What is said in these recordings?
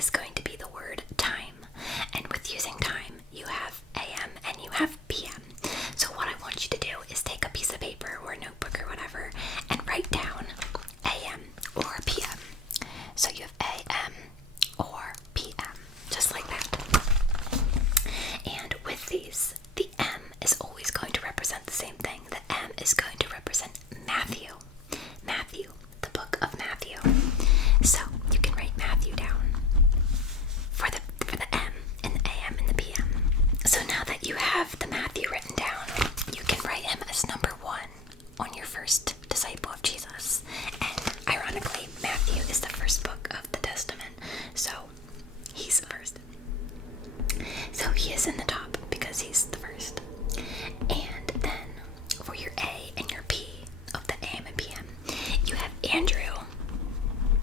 is going to be the word time. And with using time, you have AM and you have PM. So what I want you to do is take a piece of paper or a notebook or whatever and write down AM or PM. So you have AM or PM, just like that. And with these, the M is always going to represent the same thing. The M is going to represent Matthew. Matthew, the book of Matthew. So you can write Matthew down for the M and the AM and the PM. So now that you have the Matthew written down, you can write him as number 1 on your first disciple of Jesus. And ironically, Matthew is the first book of the Testament, so he's the first. So he is in the top because he's the first. And then for your A and your P of the AM and PM, you have Andrew.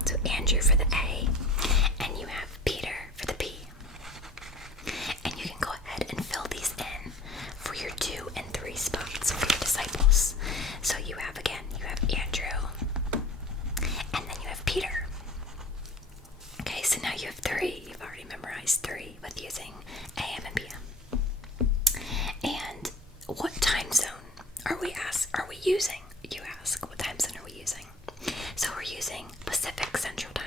So Andrew for the A, and you have Peter for the P. And you can go ahead and fill these in for your 2 and 3 spots for your disciples. So you have Andrew, and then you have Peter. Okay, so now you have 3. You've already memorized 3 with using AM and PM. And what time zone are we using? You ask, what time zone are we using? So we're using Pacific Central Time.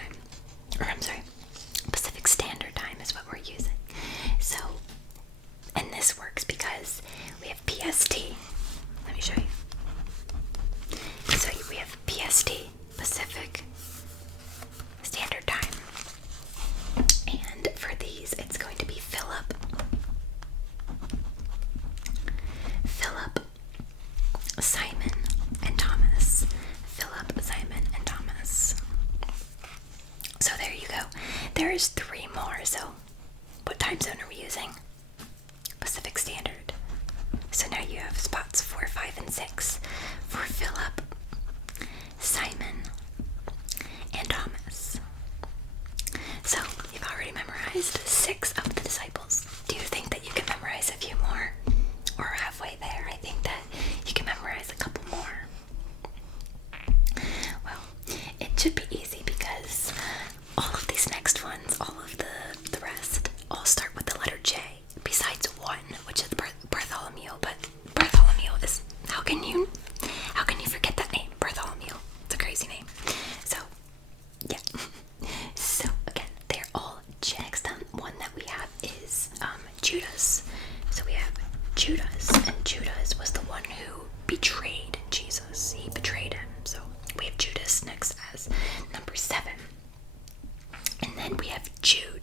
Pacific Standard Time is what we're using. So, and this works because we have PST. Let me show you. So we have PST, Pacific Standard Time. And for these, it's going to be Philip, Simon, and Thomas. Philip, Simon, and Thomas. So there you go. There is 3 more. So what time zone are we using? Pacific Standard. So now you have spots 4, 5, and 6 for Philip, Simon, and Thomas. So you've already memorized 6 of the disciples. Do you think that you can memorize a few more? Or halfway there? I think that you can memorize a couple more. Well, it should be easy because all of these next ones, all of the rest, all start with the letter J. Besides one, which is Bartholomew, but Bartholomew is, how can you forget that name? Bartholomew. It's a crazy name. So, yeah. So, again, they're all J. Next one that we have is Judas. So we have Judas, and Judas was the one who betrayed Jesus. He betrayed him. So we have Judas next as number 7. And then we have Jude.